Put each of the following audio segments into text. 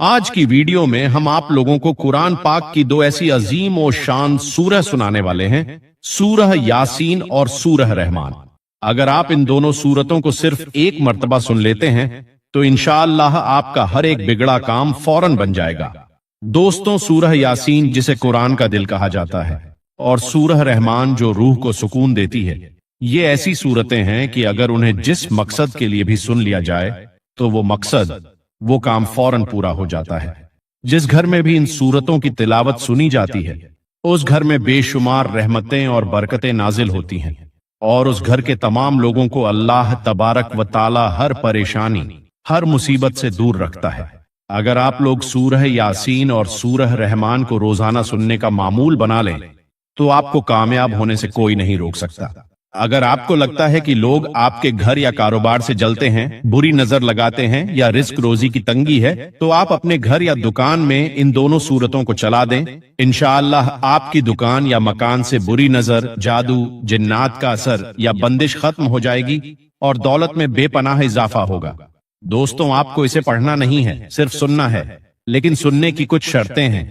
آج کی ویڈیو میں ہم آپ لوگوں کو قرآن پاک کی دو ایسی عظیم و شان سورہ سنانے والے ہیں، سورہ یاسین اور سورہ رحمان۔ اگر آپ ان دونوں سورتوں کو صرف ایک مرتبہ سن لیتے ہیں تو انشاءاللہ آپ کا ہر ایک بگڑا کام فوراً بن جائے گا۔ دوستوں، سورہ یاسین جسے قرآن کا دل کہا جاتا ہے اور سورہ رحمان جو روح کو سکون دیتی ہے، یہ ایسی سورتیں ہیں کہ اگر انہیں جس مقصد کے لیے بھی سن لیا جائے تو وہ مقصد، وہ کام فوراً پورا ہو جاتا ہے۔ جس گھر میں بھی ان سورتوں کی تلاوت سنی جاتی ہے اس گھر میں بے شمار رحمتیں اور برکتیں نازل ہوتی ہیں، اور اس گھر کے تمام لوگوں کو اللہ تبارک و تعالی ہر پریشانی، ہر مصیبت سے دور رکھتا ہے۔ اگر آپ لوگ سورہ یاسین اور سورہ رحمان کو روزانہ سننے کا معمول بنا لیں تو آپ کو کامیاب ہونے سے کوئی نہیں روک سکتا۔ اگر آپ کو لگتا ہے کہ لوگ آپ کے گھر یا کاروبار سے جلتے ہیں، بری نظر لگاتے ہیں یا رزق روزی کی تنگی ہے، تو آپ اپنے گھر یا دکان میں ان دونوں سورتوں کو چلا دیں۔ انشاءاللہ آپ کی دکان یا مکان سے بری نظر، جادو، جنات کا اثر یا بندش ختم ہو جائے گی اور دولت میں بے پناہ اضافہ ہوگا۔ دوستوں، آپ کو اسے پڑھنا نہیں ہے، صرف سننا ہے، لیکن سننے کی کچھ شرطیں ہیں۔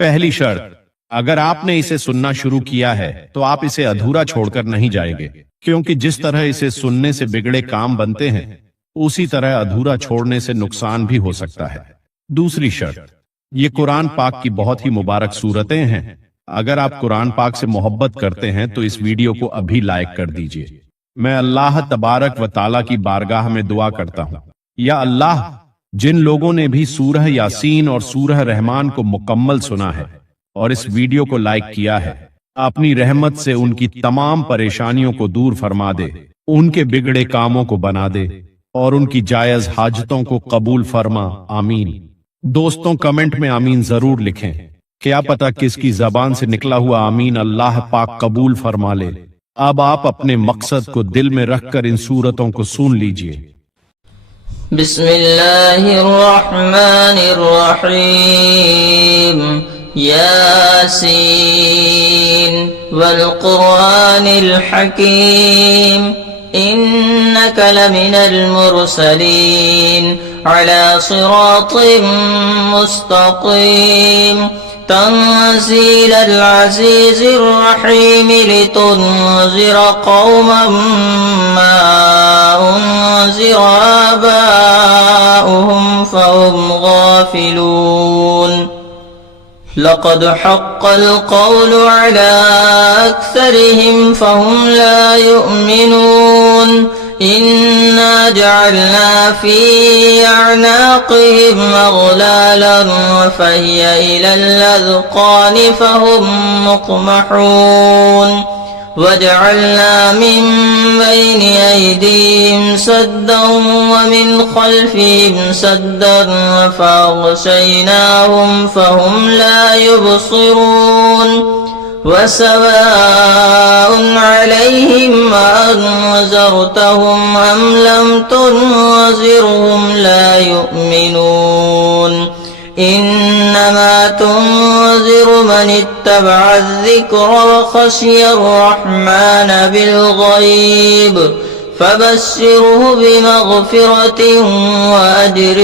پہلی شرط، اگر آپ نے اسے سننا شروع کیا ہے تو آپ اسے ادھورا چھوڑ کر نہیں جائیں گے، کیونکہ جس طرح اسے سننے سے بگڑے کام بنتے ہیں اسی طرح ادھورا چھوڑنے سے نقصان بھی ہو سکتا ہے۔ دوسری شرط، یہ قرآن پاک کی بہت ہی مبارک سورتیں ہیں۔ اگر آپ قرآن پاک سے محبت کرتے ہیں تو اس ویڈیو کو ابھی لائک کر دیجئے۔ میں اللہ تبارک و تعالی کی بارگاہ میں دعا کرتا ہوں، یا اللہ، جن لوگوں نے بھی سورہ یاسین اور سورہ رحمان کو مکمل سنا ہے اور اس ویڈیو کو لائک کیا ہے، اپنی رحمت سے ان کی تمام پریشانیوں کو دور فرما دے، ان کے بگڑے کاموں کو بنا دے اور ان کی جائز حاجتوں کو قبول فرما، آمین۔ دوستوں، کمنٹ میں آمین ضرور لکھیں، کیا پتہ کس کی زبان سے نکلا ہوا آمین اللہ پاک قبول فرما لے۔ اب آپ اپنے مقصد کو دل میں رکھ کر ان سورتوں کو سن لیجئے۔ بسم اللہ الرحمن الرحیم، یاسین والقرآن الحکیم، انک لمن المرسلین علی صراط مستقیم، تنزیل العزیز الرحیم، لتنذر قوما ما انذر آباؤهم فهم غافلون، لقد حق القول على أكثرهم فهم لا يؤمنون، إنا جعلنا في أعناقهم أغلالا فهي إلى الأذقان فهم مقمحون، وجعلنا من بين أيديهم سدا ومن خلفهم سدا فأغشيناهم فهم لا يبصرون، وسواء عليهم أنذرتهم أم لم تنذرهم لا يؤمنون، إنما تنذر من اتبع الذكر وخشي الرحمن بالغيب، فبشره بمغفرة وأجر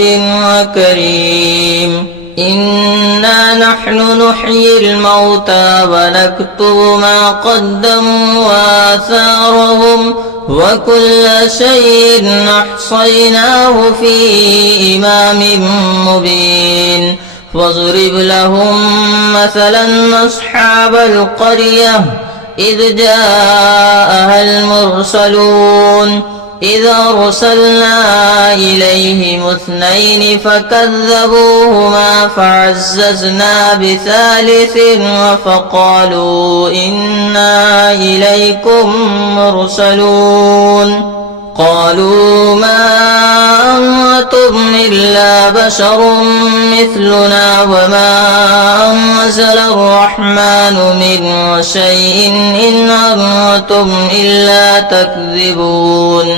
كريم، إنا نحن نحيي الموتى ونكتب ما قدموا وآثارهم، وكل شيء أحصيناه في إمام مبين، واضرب لهم مثلا أصحاب القرية إذ جاءها المرسلون، إذ أرسلنا إليهم اثنين فكذبوهما فعززنا بثالث فقالوا إنا إليكم مرسلون، قالوا ما أنتم إلا بشر مثلنا وما أنزل الرحمن من شيء إن أنتم إلا تكذبون،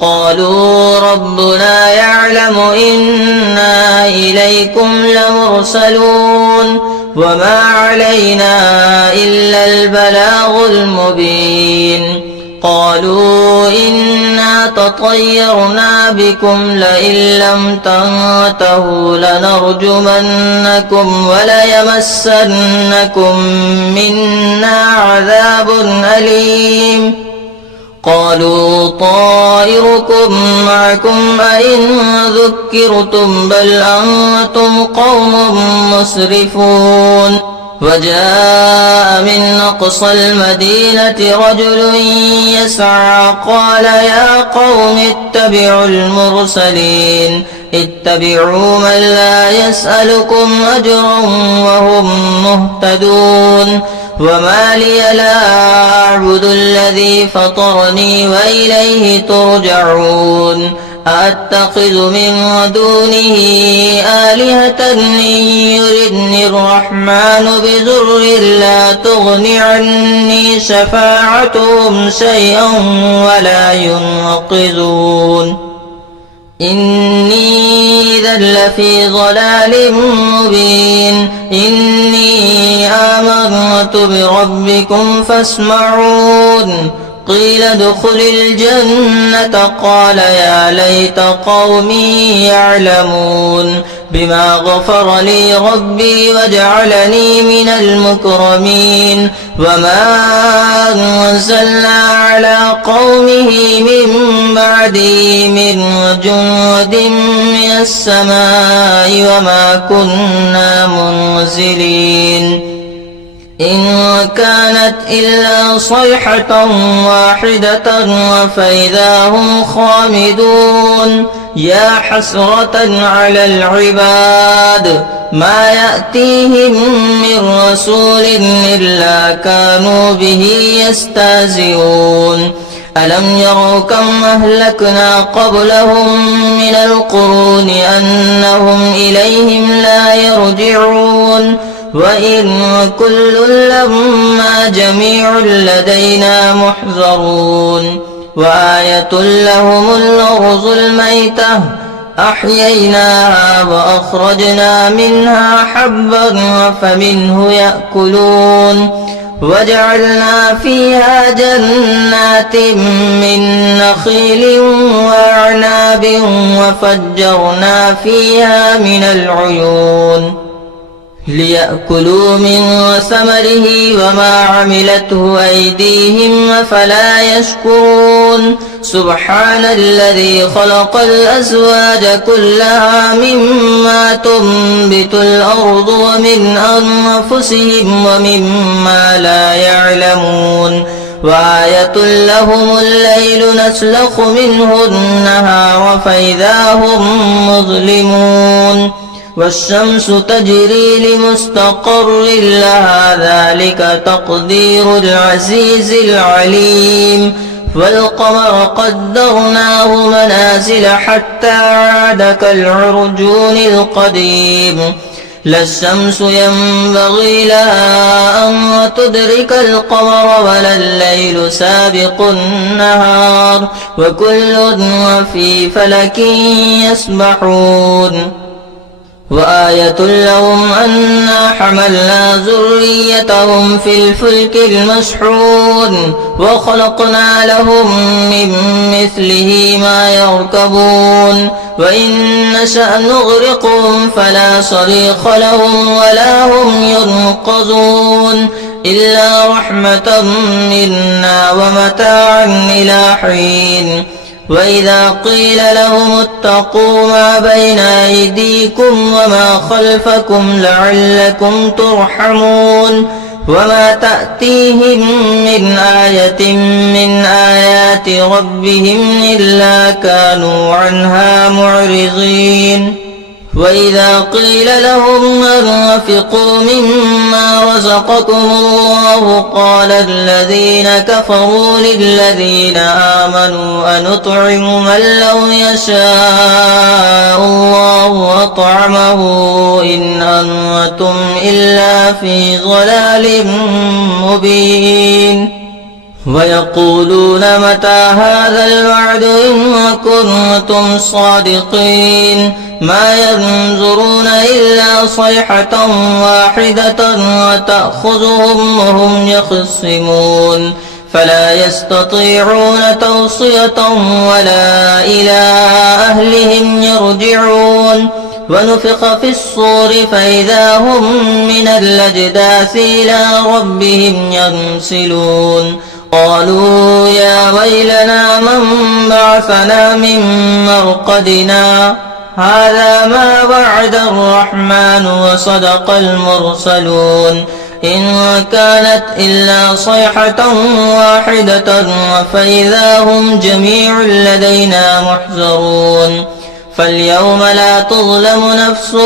قالوا ربنا يعلم إنا إليكم لمرسلون وما علينا إلا البلاغ المبين، قالوا إنا تطيرنا بكم لئن لم تنتهوا لنرجمنكم وليمسنكم منا عذاب أليم قالوا طائركم معكم أئن ذكرتم بل أنتم قوم مسرفون وجاء من أقصى المدينة رجل يسعى قال يا قوم اتبعوا المرسلين اتبعوا من لا يسألكم أجرا وهم مهتدون وما لي لا أعبد الذي فطرني وإليه ترجعون أأتخذ من دونه آلهة إن يردني الرحمن بضر لا تغن عني شفاعتهم شيئا ولا ينقذون إني إذا لفي ضلال مبين إني آمنت بربكم فاسمعون قيل ادخل الجنة قال يا ليت قومي يعلمون بما غفر لي ربي وجعلني من المكرمين وما أنزلنا على قومه من بعده من جند من السماء وما كنا منزلين إن كانت إلا صيحة واحدة فإذا هم خامدون يا حسرة على العباد ما يأتيهم من رسول إلا كانوا به يستهزئون ألم يروا كم أهلكنا قبلهم من القرون أنهم إليهم لا يرجعون وإن كل لما جميع لدينا محضرون وآية لهم الأرض الميتة أحييناها وأخرجنا منها حبا فمنه يأكلون وجعلنا فيها جنات من نخيل وأعناب وفجرنا فيها من العيون ليأكلوا من ثمره وما عملته أيديهم أفلا يشكرون سبحان الذي خلق الأزواج كلها مما تنبت الأرض ومن أنفسهم ومما لا يعلمون وآية لهم الليل نسلخ منه النهار فإذا هم مظلمون والشمس تجري لمستقر لها ذلك تقدير العزيز العليم والقمر قدرناه منازل حتى عاد كالعرجون القديم لا الشمس ينبغي لها أن تدرك القمر ولا الليل سابق النهار وكل في فلك يسبحون وآية لهم أنا حملنا ذريتهم في الفلك المشحون وخلقنا لهم من مثله ما يركبون وإن نشأ نغرقهم فلا صريخ لهم ولا هم ينقذون إلا رحمة منا ومتاعا إلى حين وإذا قيل لهم اتقوا ما بين أيديكم وما خلفكم لعلكم ترحمون وما تأتيهم من آية من آيات ربهم إلا كانوا عنها معرضين وإذا قيل لهم أنفقوا مما رزقكم الله قال الذين كفروا للذين آمنوا أنطعم من لو يشاء الله أطعمه إن أنتم إلا في ضلال مبين ويقولون متى هذا الوعد إن كنتم صادقين ما ينظرون إلا صيحة واحدة وتأخذهم وهم يخصمون فلا يستطيعون توصية ولا إلى أهلهم يرجعون ونفخ في الصور فإذا هم من الأجداث إلى ربهم ينسلون قالوا يا ويلنا من بعثنا من مرقدنا هذا ما وعد الرحمن وصدق المرسلون إن كانت إلا صيحة واحدة فإذا هم جميع لدينا محضرون فاليوم لا تظلم نفس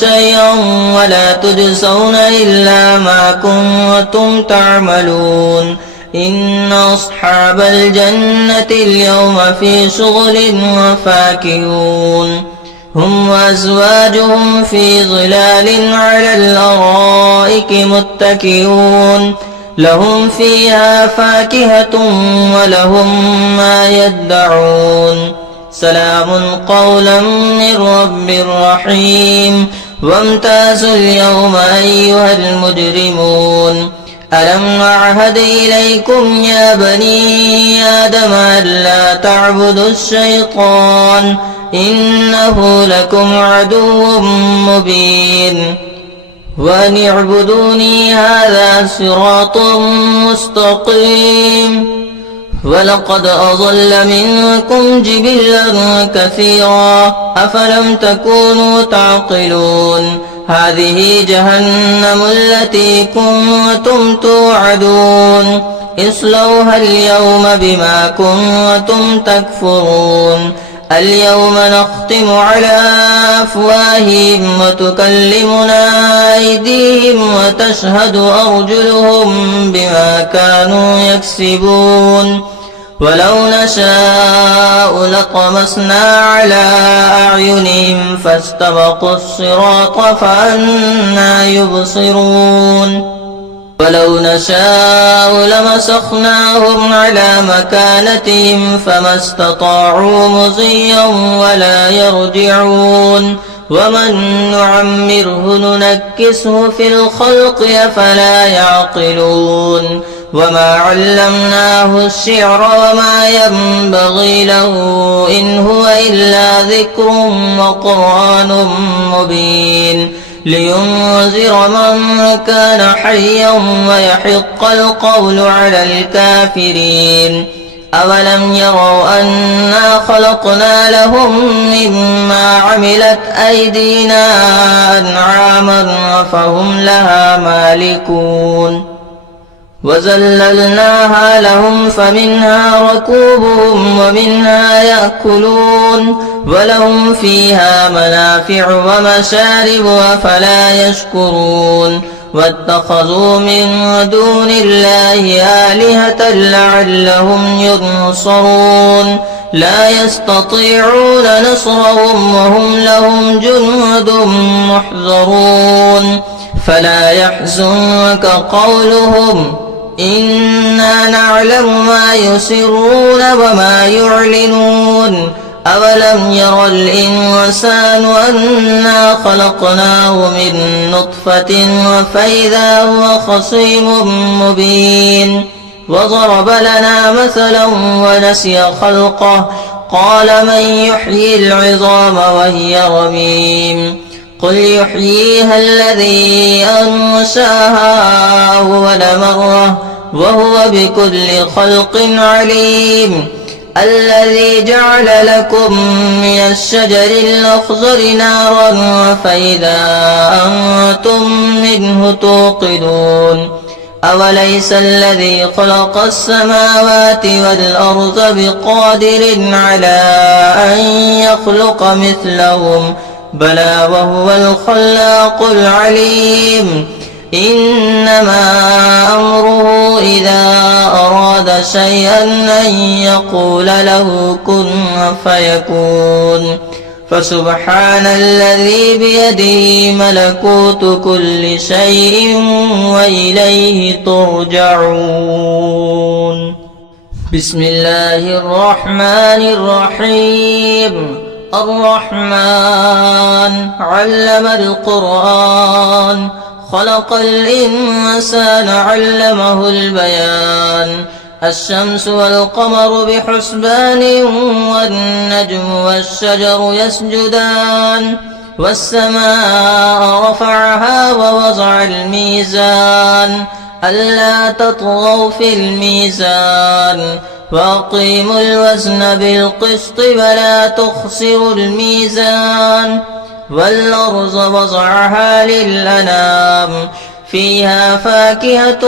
شيئا ولا تجزون إلا ما كنتم تعملون إن أصحاب الجنة اليوم في شغل فاكهون هم وأزواجهم في ظلال على الأرائك متكئون لهم فيها فاكهة ولهم ما يدعون سلام قولا من رب رحيم وامتازوا اليوم أيها المجرمون ألم أعهد إليكم يا بني آدم ألا تعبدوا الشيطان إنه لكم عدو مبين وأن اعبدوني هذا صراط مستقيم ولقد أضل منكم جبلا كثيرا أفلم تكونوا تعقلون هذه جهنم التي كنتم توعدون اصلوها اليوم بما كنتم تكفرون اليوم نختم على أفواههم وتكلمنا أيديهم وتشهد أرجلهم بما كانوا يكسبون ولو نشاء لطمسنا على أعينهم فاستبقوا الصراط فأنى يبصرون ولو نشاء لمسخناهم على مكانتهم فما استطاعوا مضيا ولا يرجعون ومن نعمره ننكسه في الخلق أفلا يعقلون وما علمناه الشعر وما ينبغي له إن هو إلا ذكر وقرآن مبين لينذر من كان حيا ويحق القول على الكافرين أولم يروا أنا خلقنا لهم مما عملت أيدينا أنعاما فهم لها مالكون وذللناها لهم فمنها ركوبهم ومنها يأكلون ولهم فيها منافع ومشارب أفلا يشكرون واتخذوا من دون الله آلهة لعلهم ينصرون لا يستطيعون نصرهم وهم لهم جند محضرون فلا يحزنك قولهم إنا نعلم ما يسرون وما يعلنون أولم ير الإنسان أنا خلقناه من نطفة فإذا هو خصيم مبين وضرب لنا مثلا ونسي خلقه قال من يحيي العظام وهي رميم قل يحييها الذي أنشاها أول مرة وهو بكل خلق عليم الذي جعل لكم من الشجر الأخضر نارا فإذا أنتم منه توقدون أوليس الذي خلق السماوات والأرض بقادر على أن يخلق مثلهم بلى وهو الخلاق العليم إنما أمره إذا أراد شيئا أن يقول له كن فيكون فسبحان الذي بيده ملكوت كل شيء وإليه ترجعون بسم الله الرحمن الرحيم الرحمن علم القرآن خلق الإنسان علمه البيان الشمس والقمر بحسبان والنجم والشجر يسجدان والسماء رفعها ووضع الميزان ألا تطغوا في الميزان وأقيموا الوزن بالقسط ولا تخسروا الميزان والأرض وضعها للأنام فيها فاكهة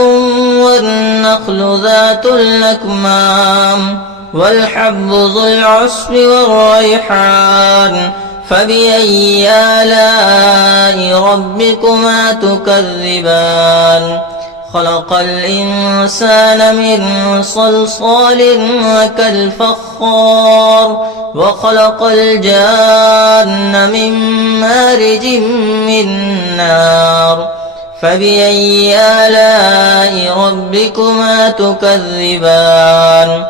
والنخل ذات الأكمام والحب ذو العصف والريحان فبأي آلاء ربكما تكذبان خلق الإنسان من صلصال كالفخار وخلق الجان من مارج من نار فبأي آلاء ربكما تكذبان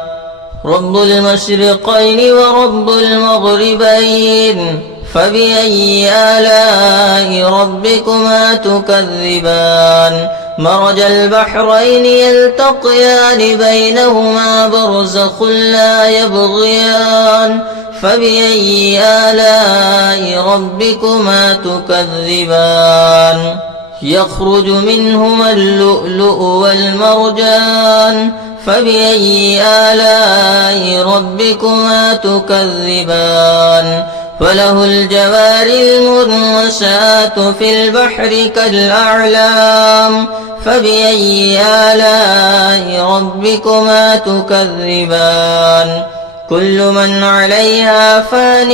رب المشرقين ورب المغربين فبأي آلاء ربكما تكذبان مرج البحرين يلتقيان بينهما برزخ لا يبغيان فبأي آلاء ربكما تكذبان يخرج منهما اللؤلؤ والمرجان فبأي آلاء ربكما تكذبان وله الجوار المنشآت في البحر كالأعلام فبأي آلاء ربكما تكذبان كل من عليها فان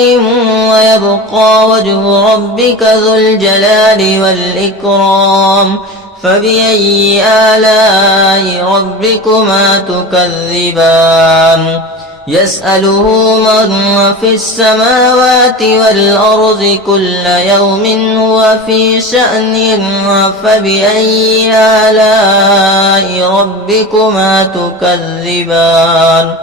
ويبقى وجه ربك ذو الجلال والإكرام فبأي آلاء ربكما تكذبان يسأله من في السماوات والأرض كل يوم هو في شأن فبأي آلاء ربكما تكذبان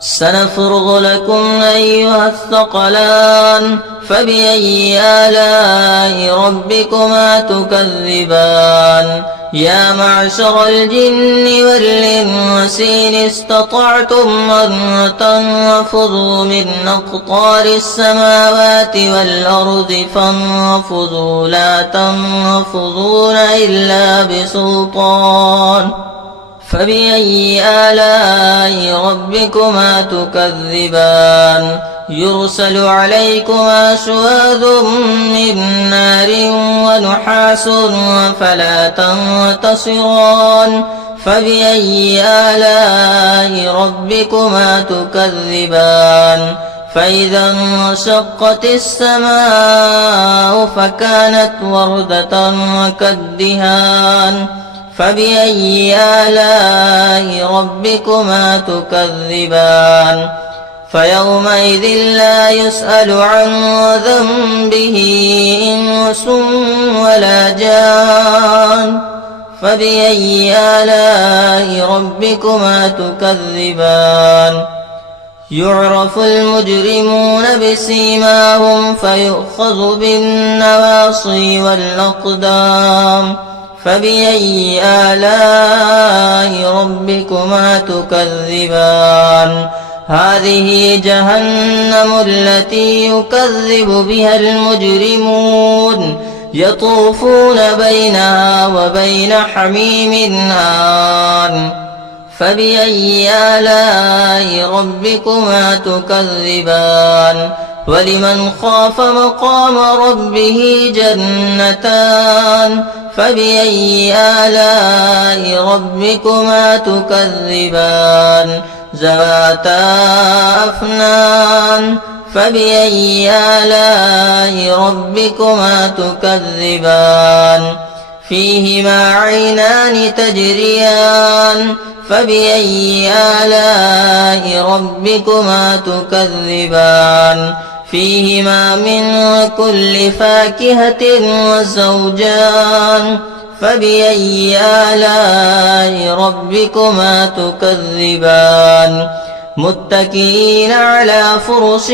سنفرغ لكم أيها الثقلان فبأي آلاء ربكما تكذبان يا معشر الجن والإنس إن استطعتم أن تنفذوا من أقطار السماوات والأرض فانفذوا لا تنفذون إلا بسلطان فبأي آلاء ربكما تكذبان يرسل عليكما شواظ من نار ونحاس فلا تنتصران فبأي آلاء ربكما تكذبان فإذا انشقت السماء فكانت وردة كالدهان فبأي آلاء ربكما تكذبان فيومئذ لا يسأل عن ذنبه إنس ولا جان فبأي آلاء ربكما تكذبان يعرف المجرمون بسيماهم فيؤخذ بالنواصي والأقدام فبأي آلاء ربكما تكذبان هذه جهنم التي يكذب بها المجرمون يطوفون بينها وبين حميم آن فبأي آلاء ربكما تكذبان ولمن خاف مقام ربه جنتان فبأي آلاء ربكما تكذبان ذواتا أفنان فبأي آلاء ربكما تكذبان فيهما عينان تجريان فبأي آلاء ربكما تكذبان فيهما من كل فاكهة وزوجان فبأي آلاء ربكما تكذبان متكئين على فرش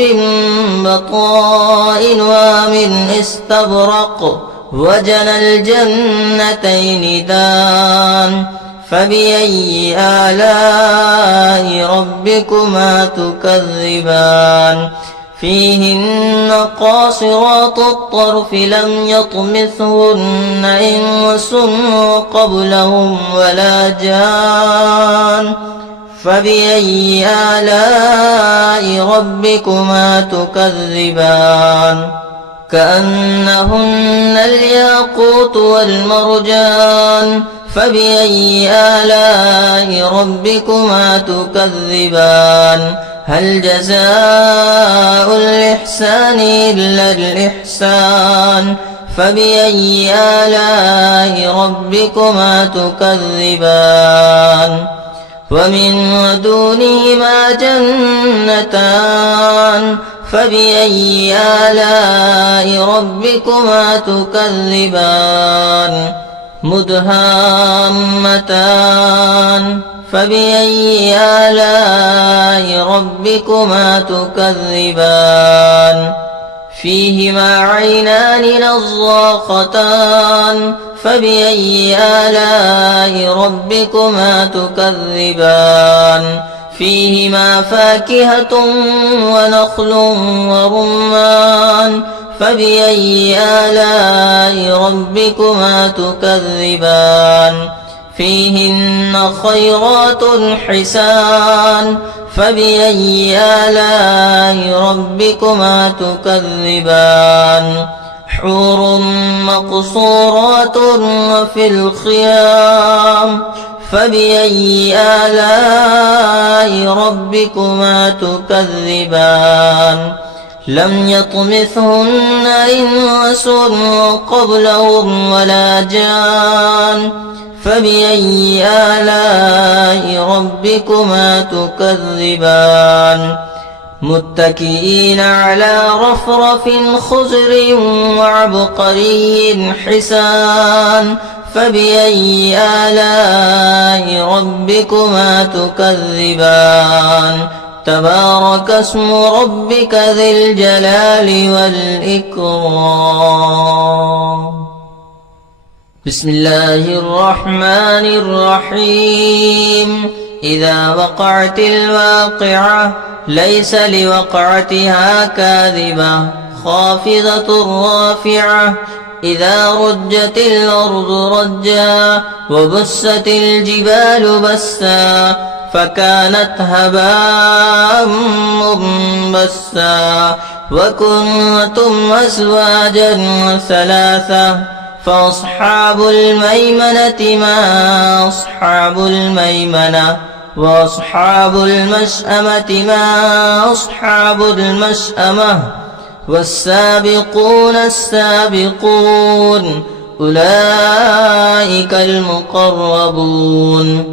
بطائنها من استبرق وجنى الجنتين دان فبأي آلاء ربكما تكذبان فيهن قاصرات الطرف لم يطمثهن إنس قبلهم ولا جان فبأي آلاء ربكما تكذبان كأنهن الياقوت والمرجان فبأي آلاء ربكما تكذبان هل جزاء الإحسان إلا الإحسان فبأي آلاء ربكما تكذبان ومن دونهما جنتان فبأي آلاء ربكما تكذبان مدهامتان فبأي آلاء ربكما تكذبان فيهما عينان نضاختان فبأي آلاء ربكما تكذبان فيهما فاكهة ونخل ورمان فبأي آلاء ربكما تكذبان فيهن خيرات حسان فبأي آلاء ربكما تكذبان حور مقصورات في الخيام فبأي آلاء ربكما تكذبان لم يطمثهن إنس قبلهم ولا جان فبأي آلاء ربكما تكذبان متكئين على رفرف خضر وعبقري حسان فبأي آلاء ربكما تكذبان تبارك اسم ربك ذي الجلال والإكرام بسم الله الرحمن الرحيم إذا وقعت الواقعة ليس لوقعتها كاذبة خافضة رافعة إذا رجت الأرض رجا وبست الجبال بسا فكانت هباء منبثا وكنتم أزواجا ثلاثة فأصحاب الميمنة ما أصحاب الميمنة وأصحاب المشأمة ما أصحاب المشأمة والسابقون السابقون أولئك المقربون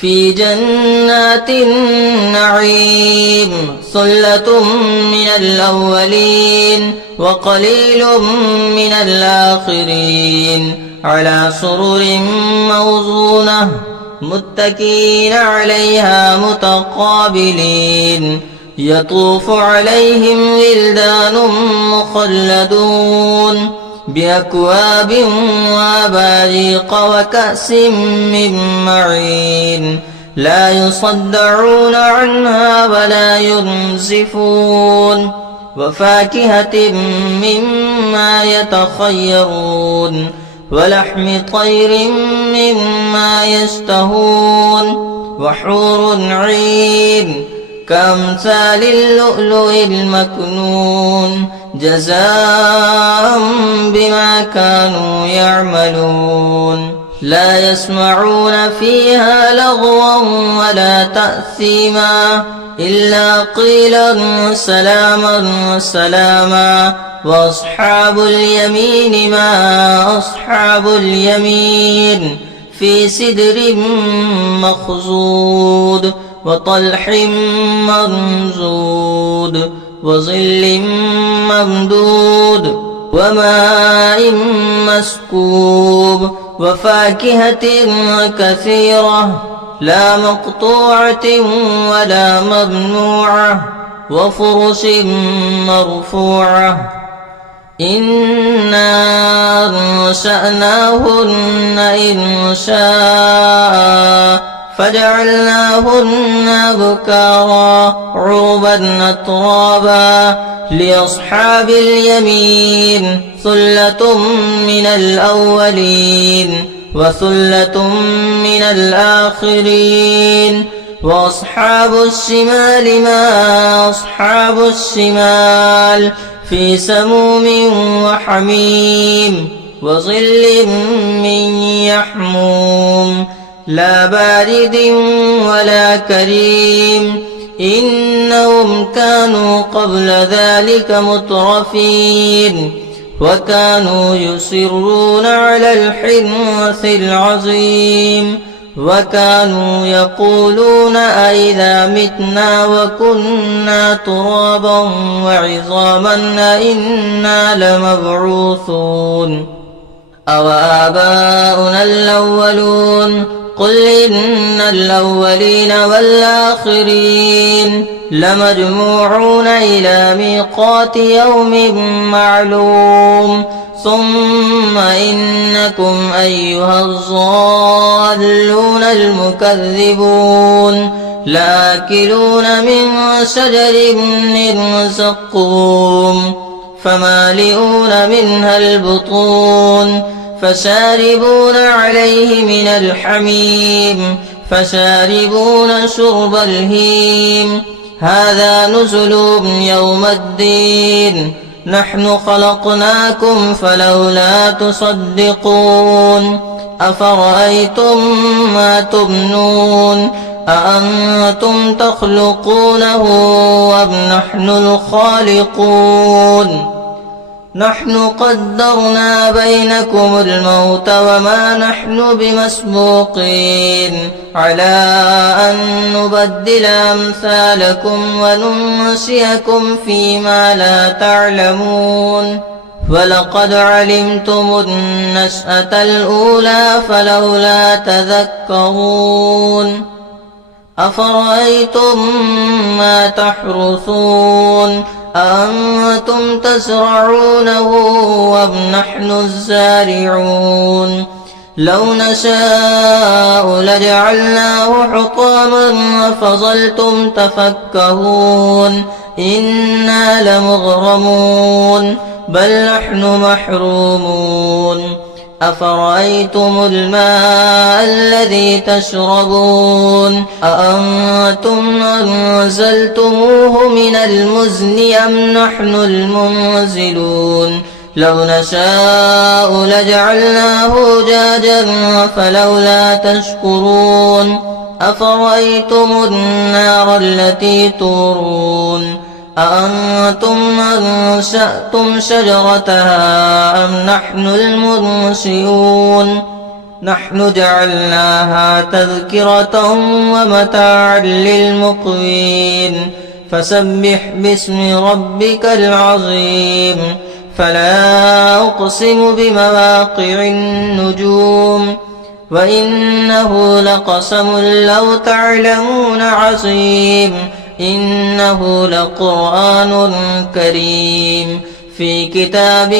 في جنات النعيم ثلة من الأولين وقليل من الآخرين على سرر موضونة متكئين عليها متقابلين يطوف عليهم ولدان مخلدون بأكواب وأباريق وكأس من معين لا يصدعون عنها ولا ينزفون وفاكهة مما يتخيرون ولحم طير مما يشتهون وحور عين كأمثال اللؤلؤ المكنون جزاء بما كانوا يعملون لا يسمعون فيها لغوا ولا تأثيما إلا قيلا سلاما سلاما وأصحاب اليمين ما أصحاب اليمين في سدر مخضود وطلح منضود وظل ممدود وماء مسكوب وفاكهة كثيرة لا مقطوعة ولا ممنوعة وفرش مرفوعة إنا أنشأناهن إنشاء فجعلناهن بكارا عربا أترابا لأصحاب اليمين ثلة من الأولين وثلة من الآخرين وأصحاب الشمال ما أصحاب الشمال في سموم وحميم وظل من يحموم لا بارد ولا كريم إنهم كانوا قبل ذلك مترفين وكانوا يصرون على الحنث العظيم وكانوا يقولون أئذا متنا وكنا ترابا وعظاما أئنا لمبعوثون أو آباؤنا الأولون قل إن الأولين والآخرين لمجموعون إلى ميقات يوم معلوم ثم إنكم أيها الضالون المكذبون لآكلون من شجر من زقوم فمالئون منها البطون فشاربون عليه من الحميم فشاربون شرب الهيم هذا نزلهم يوم الدين نحن خلقناكم فلولا تصدقون أفرأيتم ما تمنون أأنتم تخلقونه أم نحن الخالقون نحن قدرنا بينكم الموت وما نحن بمسبوقين على أن نبدل أمثالكم وننشئكم فيما لا تعلمون ولقد علمتم النشأة الأولى فلولا تذكرون أفرأيتم ما تحرثون أأنتم تزرعونه أم نحن الزارعون لو نشاء لجعلناه حطاما فظلتم تفكهون إنا لمغرمون بل نحن محرومون أفرأيتم الماء الذي تشربون أأنتم أنزلتموه من المزن أم نحن المنزلون لو نشاء لجعلناه جاجا فلولا تشكرون أفرأيتم النار التي تورون أأنتم أنشأتم شجرتها أم نحن المنشئون نحن جعلناها تذكرة ومتاعا للمقوين فسبح باسم ربك العظيم فلا أقسم بمواقع النجوم وإنه لقسم لو تعلمون عظيم إنه لقرآن كريم في كتاب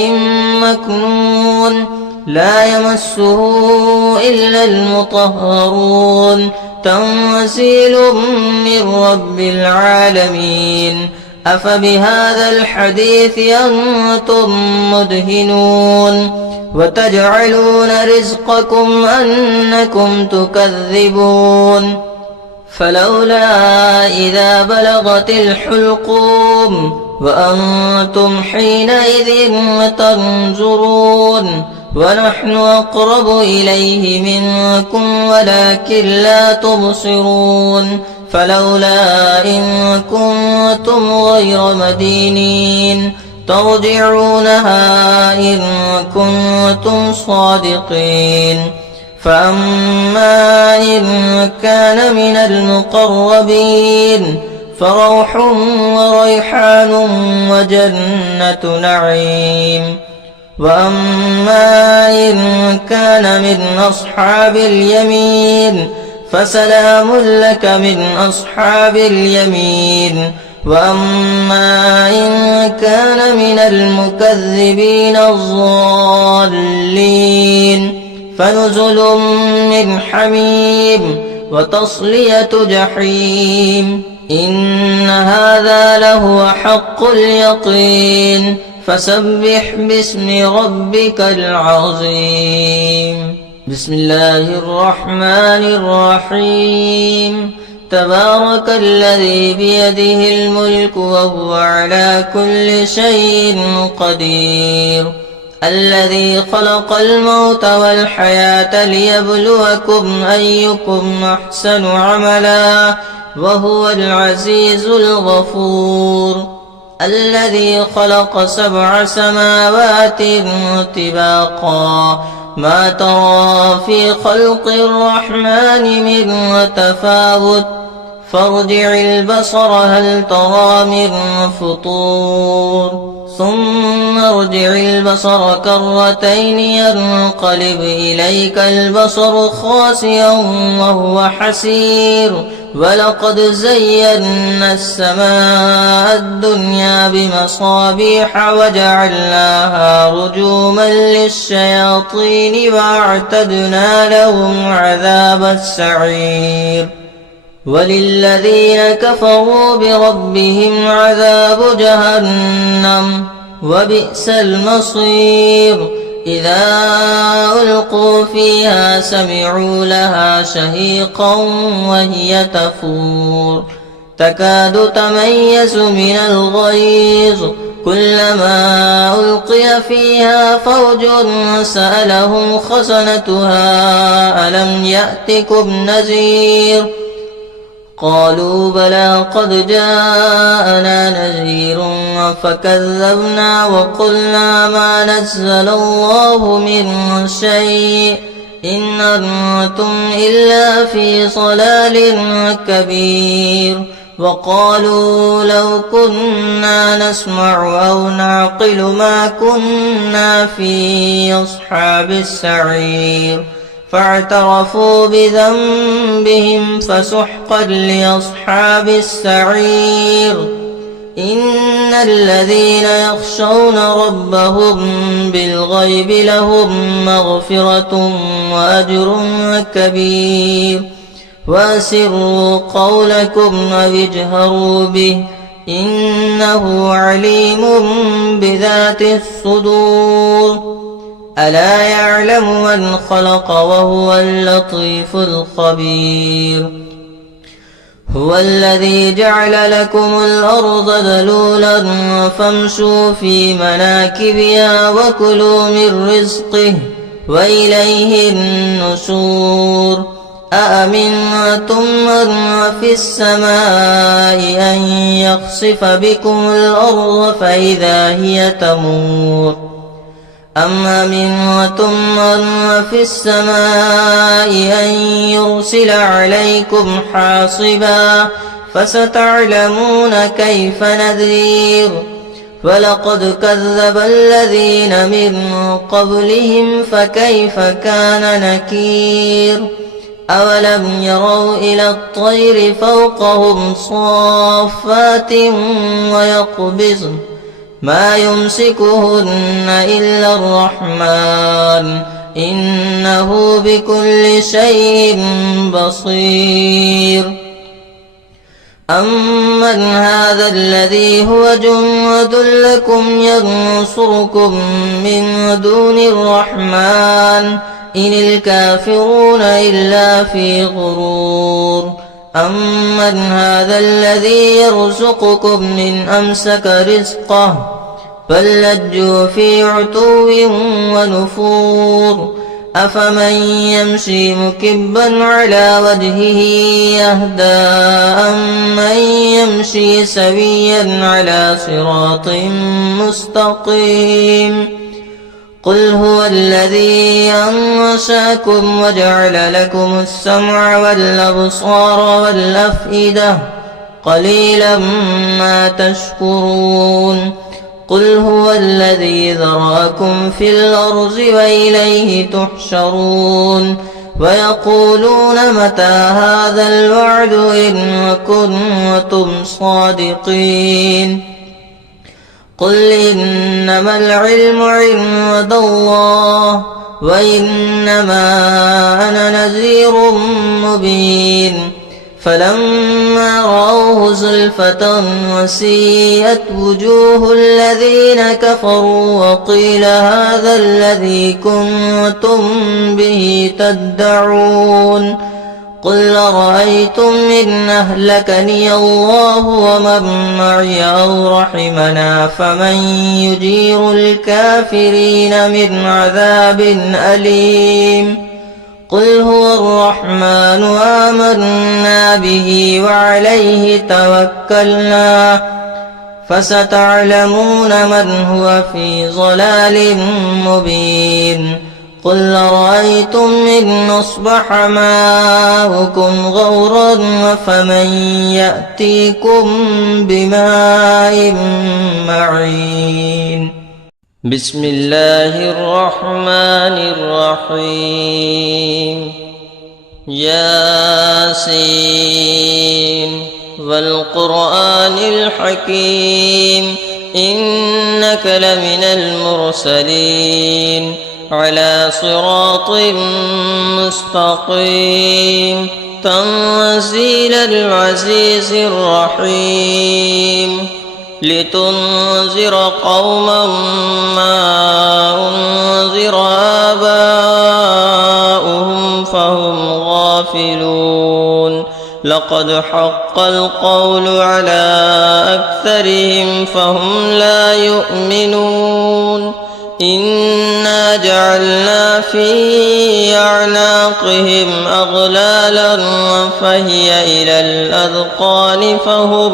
مكنون لا يمسه إلا المطهرون تنزيل من رب العالمين أفبهذا الحديث أنتم مدهنون وتجعلون رزقكم أنكم تكذبون فلولا إذا بلغت الحلقوم وأنتم حينئذ تنظرون ونحن أقرب إليه منكم ولكن لا تبصرون فلولا إن كنتم غير مدينين ترجعونها إن كنتم صادقين فأما إن كان من المقربين فروح وريحان وجنة نعيم وأما إن كان من أصحاب اليمين فسلام لك من أصحاب اليمين وأما إن كان من المكذبين الضالين فنزل من حميم وتصلية جحيم إن هذا لهو حق اليقين فسبح باسم ربك العظيم بسم الله الرحمن الرحيم تبارك الذي بيده الملك وهو على كل شيء قدير الذي خلق الموت والحياة ليبلوكم أيكم أحسن عملا وهو العزيز الغفور الذي خلق 7 سماوات طباقا ما ترى في خلق الرحمن من تفاوت فارجع البصر هل ترى من فطور ثم ارجع البصر كرتين ينقلب إليك البصر خاسئا وهو حسير ولقد زينا السماء الدنيا بمصابيح وجعلناها رجوما للشياطين وأعتدنا لهم عذاب السعير وللذين كفروا بربهم عذاب جهنم وبئس المصير إذا ألقوا فيها سمعوا لها شهيقا وهي تفور تكاد تميز من الغيظ كلما ألقي فيها فوج سألهم خزنتها ألم يأتكم نذير قالوا بلى قد جاءنا نذير فكذبنا وقلنا ما نزل الله من شيء إن أنتم إلا في ضلال كبير وقالوا لو كنا نسمع أو نعقل ما كنا في أصحاب السعير فاعترفوا بذنبهم فسحقا لأصحاب السعير إن الذين يخشون ربهم بالغيب لهم مغفرة وأجر كبير وأسروا قولكم أو اجهروا به إنه عليم بذات الصدور ألا يعلم من خلق وهو اللطيف الخبير هو الذي جعل لكم الأرض ذلولا فامشوا في مناكبها وكلوا من رزقه وإليه النشور أأمنتم من في السماء أن يخسف بكم الأرض فإذا هي تمور أم أمنتم من في السماء أن يرسل عليكم حاصبا فستعلمون كيف نذير ولقد كذب الذين من قبلهم فكيف كان نكير أولم يروا إلى الطير فوقهم صافات ويقبضن ما يمسكهن إلا الرحمن إنه بكل شيء بصير أمن هذا الذي هو جند لكم ينصركم من دون الرحمن إن الكافرون إلا في غرور أمن هذا الذي يرزقكم من أمسك رزقه بل لجوا في عتو ونفور أفمن يمشي مكبا على وجهه يهدى أمن يمشي سويا على صراط مستقيم قل هو الذي أنشأكم وجعل لكم السمع والأبصار والأفئدة قليلا ما تشكرون قل هو الذي ذراكم في الأرض وإليه تحشرون ويقولون متى هذا الوعد إن كنتم صادقين قل إنما العلم عند الله وإنما أنا نذير مبين فلما رأوه زلفة وسيئت وجوه الذين كفروا وقيل هذا الذي كنتم به تدعون قل أرأيتم إن أهلكني الله ومن معي أو رحمنا فمن يجير الكافرين من عذاب أليم قل هو الرحمن آمنا به وعليه توكلنا فستعلمون من هو في ضلال مبين قل أرأيتم إن أصبح ماؤكم غورا فمن يأتيكم بماء معين بسم الله الرحمن الرحيم ياسين والقرآن الحكيم إنك لمن المرسلين على صراط مستقيم تنزيل العزيز الرحيم لتنذر قوما ما أنذر آباؤهم فهم غافلون لقد حق القول على أكثرهم فهم لا يؤمنون إنا جعلنا في أعناقهم أغلالا فهي إلى الأذقان فهم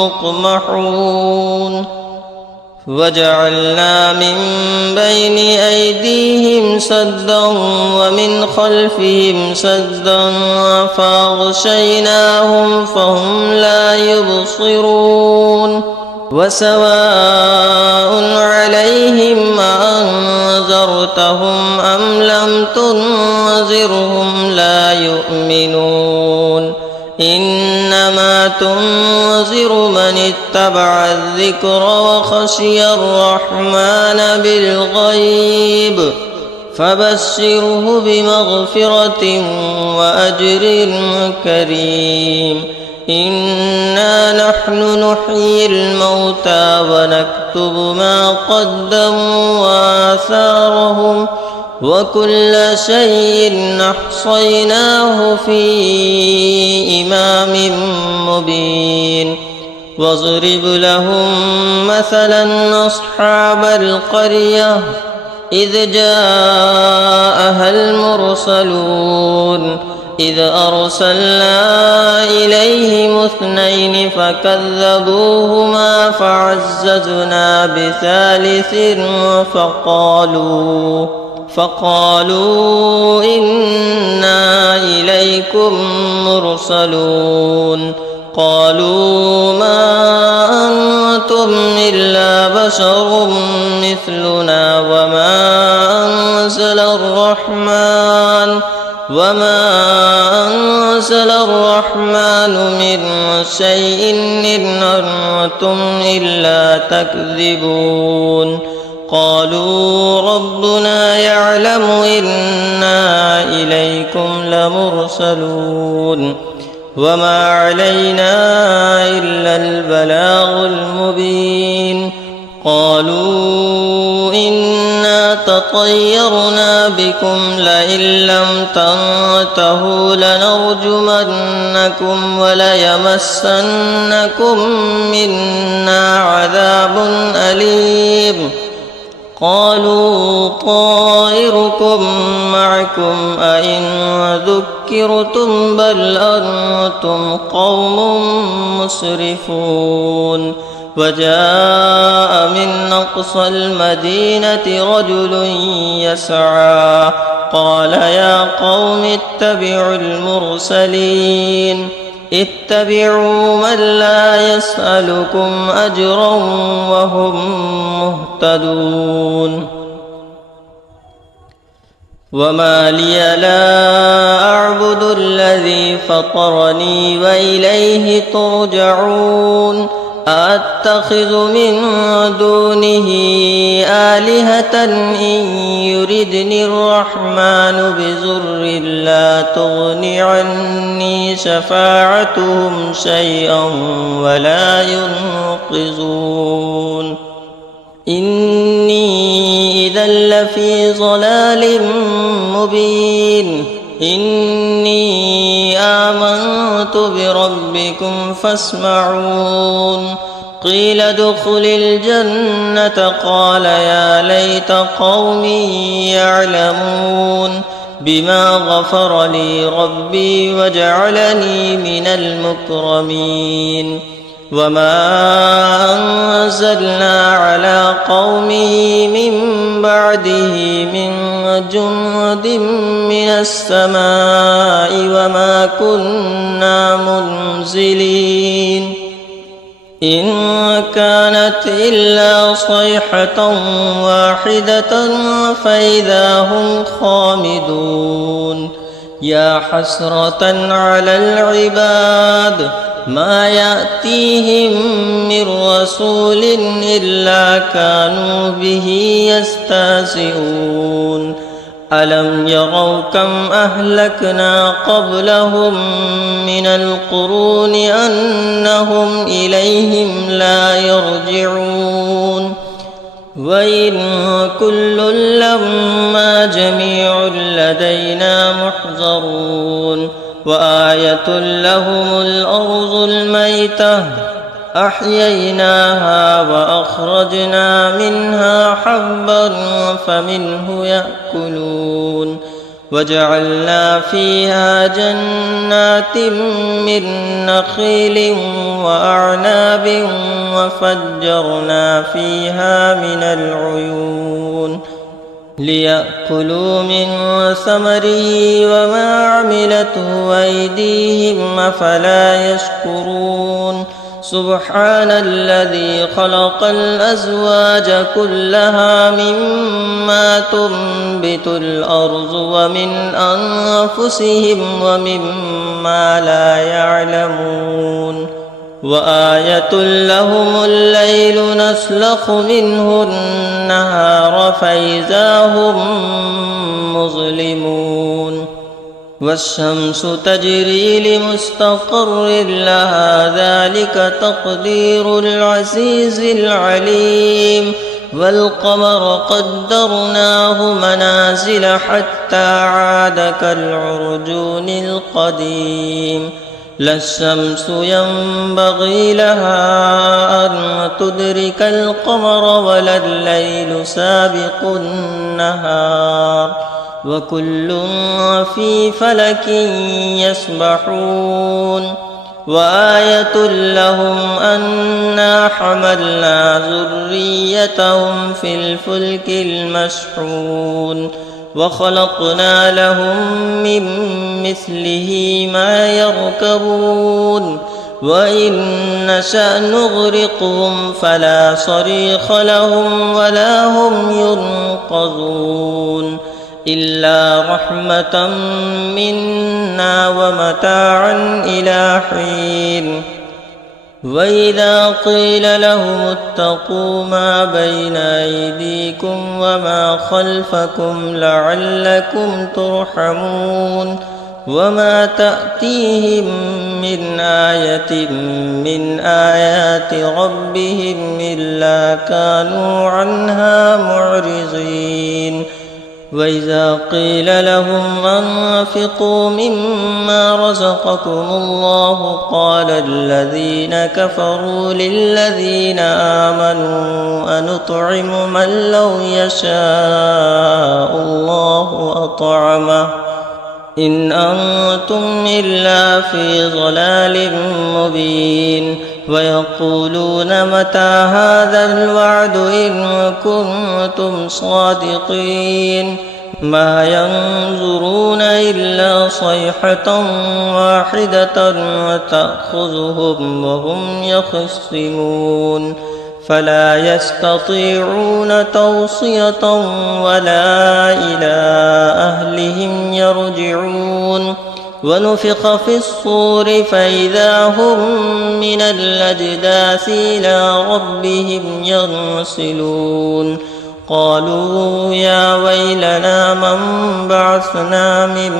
مقمحون وجعلنا من بين أيديهم سدا ومن خلفهم سدا فأغشيناهم فهم لا يبصرون وسواء عليهم أأنذرتهم أم لم تنذرهم لا يؤمنون إنما تنذر من اتبع الذكر وخشي الرحمن بالغيب فبشره بمغفرة وأجر كريم إنا نحن نحيي الموتى ونكتب ما قدموا وآثارهم وكل شيء أحصيناه في إمام مبين واضرب لهم مثلا أصحاب القرية إذ جاءها المرسلون إذ أرسلنا إليهم اثنين فكذبوهما فعززنا بثالث فقالوا إنا إليكم مرسلون قالوا ما أنتم إلا بشر مثلنا وما أنزل الرحمن من شيء إن أنتم إلا تكذبون قالوا ربنا يعلم إنا إليكم لمرسلون وما علينا إلا البلاغ المبين قالوا إنا تطيرنا بكم لئن لم تنتهوا لنرجمنكم وليمسنكم منا عذاب أليم قالوا طائركم معكم أئن ذكرتم بل أنتم قوم مسرفون وجاء من أقصى المدينة رجل يسعى قال يا قوم اتبعوا المرسلين اتبعوا من لا يسألكم أجرا وهم مهتدون وما لي لا أعبد الذي فطرني وإليه ترجعون أأتخذ من دونه آلهة إن يردني الرحمن بضر لا تغن عني شفاعتهم شيئا ولا ينقذون إني إذا لفي ضلال مبين إني آمنت بربكم فاسمعون قيل ادخل الجنة قال يا ليت قومي يعلمون بما غفر لي ربي وجعلني من المكرمين وما أنزلنا على قومه من بعده من جند من السماء وما كنا منزلين إن كانت إلا صيحة واحدة فإذا هم خامدون يا حسرة على العباد ما يأتيهم من رسول إلا كانوا به يستهزئون ألم يروا كم أهلكنا قبلهم من القرون أنهم إليهم لا يرجعون وإن كل لما جميع لدينا محضرون وآية لهم الأرض الميتة أحييناها وأخرجنا منها حبا فمنه يأكلون وجعلنا فيها جنات من نخيل وأعناب وفجرنا فيها من العيون ليأكلوا من ثمره وما عملته أيديهم أفلا يشكرون سبحان الذي خلق الأزواج كلها مما تنبت الأرض ومن أنفسهم ومما لا يعلمون وآية لهم الليل نسلخ منه النهار فإذا هم مظلمون والشمس تجري لمستقر لها ذلك تقدير العزيز العليم والقمر قدرناه منازل حتى عاد كالعرجون القديم لا الشمس ينبغي لها أن تدرك القمر ولا الليل سابق النهار وكل في فلك يسبحون وآية لهم أنا حملنا ذريتهم في الفلك المشحون وخلقنا لهم من مثله ما يركبون وإن نشأ نغرقهم فلا صريخ لهم ولا هم ينقذون إلا رحمة منا ومتاعا إلى حين وإذا قيل لهم اتقوا ما بين أيديكم وما خلفكم لعلكم ترحمون وما تأتيهم من آية من آيات ربهم إلا كانوا عنها معرضين وإذا قيل لهم أنفقوا مما رزقكم الله قال الذين كفروا للذين آمنوا أنطعم من لو يشاء الله أطعمه إن أنتم إلا في ضلال مبين ويقولون متى هذا الوعد إن كنتم صادقين ما ينظرون إلا صيحة واحدة تأخذهم وهم يخصمون فلا يستطيعون توصية ولا إلى أهل ربهم يرجعون ونفخ في الصور فإذا هم من الأجداث إلى ربهم ينسلون قالوا يا ويلنا من بعثنا من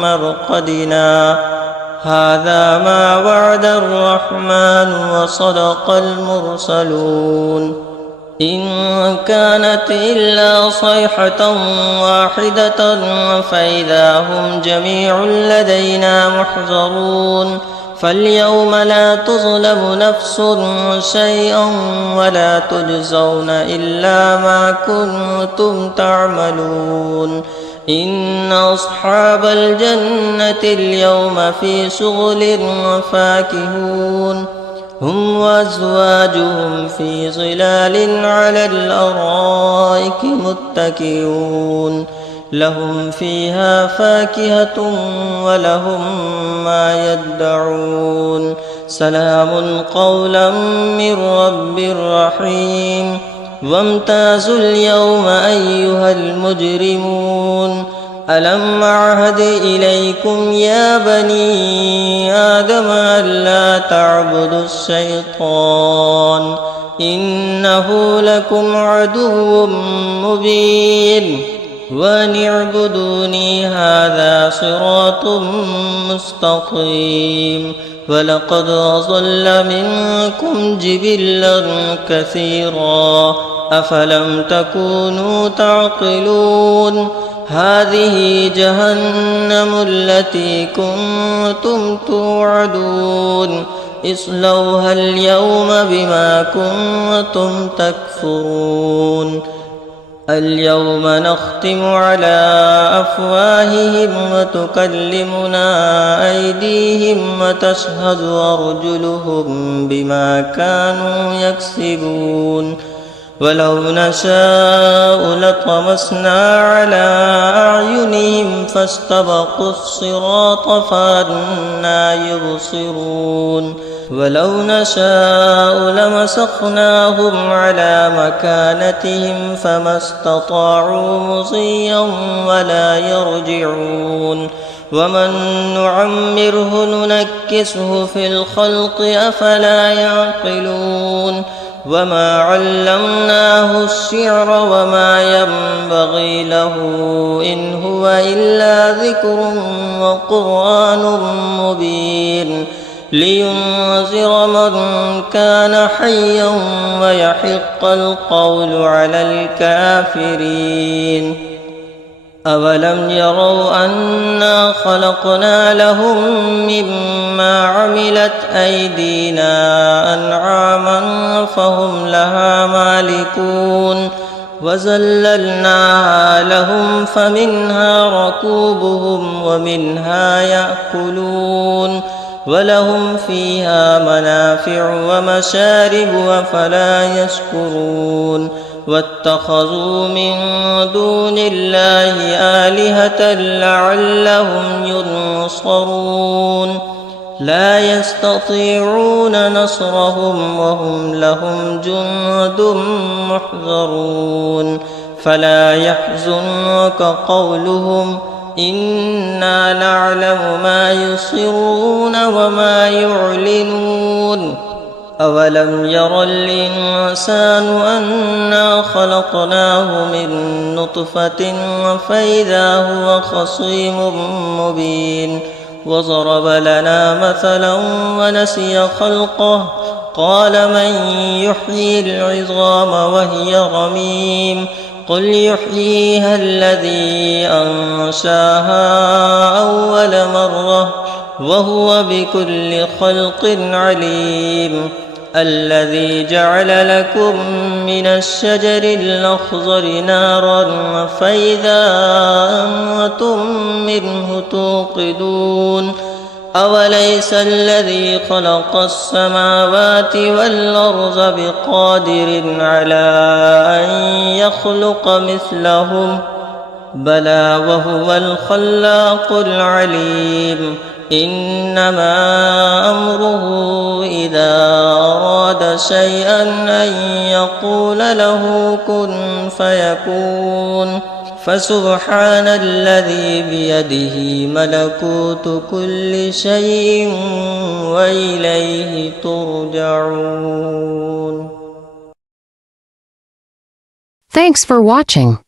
مرقدنا هذا ما وعد الرحمن وصدق المرسلون إن كانت إلا صيحة واحدة فإذا هم جميع لدينا محضرون فاليوم لا تظلم نفس شيئا ولا تجزون إلا ما كنتم تعملون إن أصحاب الجنة اليوم في شغل فاكهون هم وأزواجهم في ظلال على الأرائك متكئون لهم فيها فاكهة ولهم ما يدعون سلام قولا من رب رحيم وامتازوا اليوم أيها المجرمون ألم أعهد إليكم يا بني آدم ألا تعبدوا الشيطان إنه لكم عدو مبين وأن اعبدوني هذا صراط مستقيم ولقد أضل منكم جبلا كثيرا أفلم تكونوا تعقلون هذه جهنم التي كنتم توعدون اصلوها اليوم بما كنتم تكفرون اليوم نختم على أفواههم وتكلمنا أيديهم وتشهد أرجلهم بما كانوا يكسبون ولو نشاء لطمسنا على أعينهم فاستبقوا الصراط فأنى يبصرون ولو نشاء لمسخناهم على مكانتهم فما استطاعوا مضيا ولا يرجعون ومن نعمره ننكسه في الخلق أفلا يعقلون وما علمناه الشعر وما ينبغي له إن هو إلا ذكر وقرآن مبين لينذر من كان حيا ويحق القول على الكافرين أولم يروا أنا خلقنا لهم مما عملت أيدينا أنعاما فهم لها مالكون وذللناها لهم فمنها ركوبهم ومنها يأكلون ولهم فيها منافع ومشارب أفلا يشكرون واتخذوا من دون الله آلهة لعلهم ينصرون لا يستطيعون نصرهم وهم لهم جند محضرون فلا يحزنك قولهم إنا نعلم ما يسرون وما يعلنون أولم ير الإنسان أنا خلقناه من نطفة فإذا هو خصيم مبين وضرب لنا مثلا ونسي خلقه قال من يحيي العظام وهي رميم قل يحييها الذي أنشاها أول مرة وهو بكل خلق عليم الذي جعل لكم من الشجر الأخضر نارا فإذا أنتم منه توقدون أوليس الذي خلق السماوات والأرض بقادر على أن يخلق مثلهم بلى وهو الخلاق العليم إنما أمره إذا أراد شيئا أن يقول له كن فيكون فسبحان الذي بيده ملكوت كل شيء وإليه ترجعون. Thanks for watching.